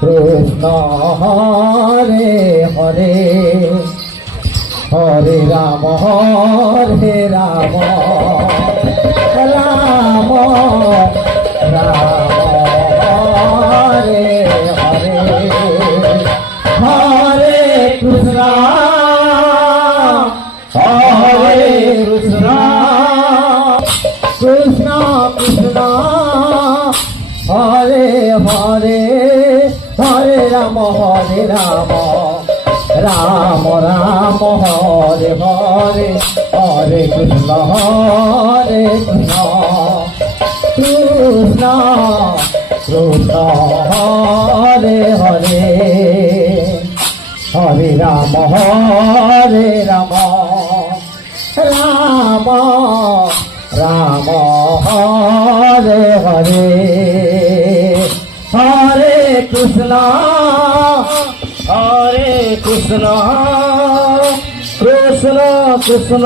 Krishna Hare Hare Hare Ram Hare Ram Ram Ram Hare Hare Hare Krishna Krishna Krishna Hare Hare Hare Ram Ram Ram Hare Hare Hare Krishna Krishna Krishna Hare Hare Hare Ram Ram Ram Hare Hare Hare Krishna Krishna Krishna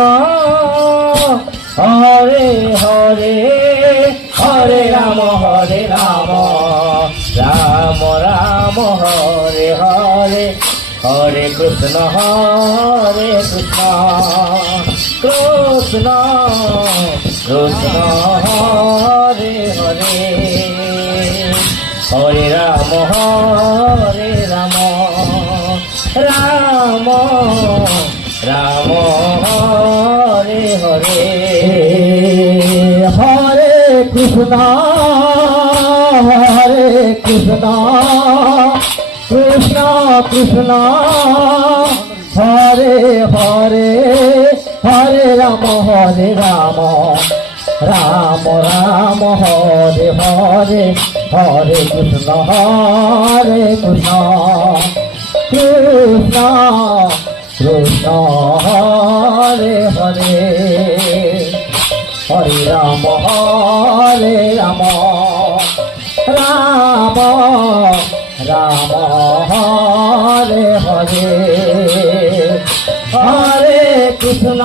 Hare Hare Hare Ram Ram Ram Hare Hare Hare Krishna Krishna Krishna Krishna Hare Hare Hare Ram Ram Ram Hare Hare Hare Krishna Krishna Krishna Hare Hare Hare Ram Ram Ram Hare Hare Hare Krishna Krishna Krishna Hare Hare Hare Ram Ram Ram Hare Hare Hare Krishna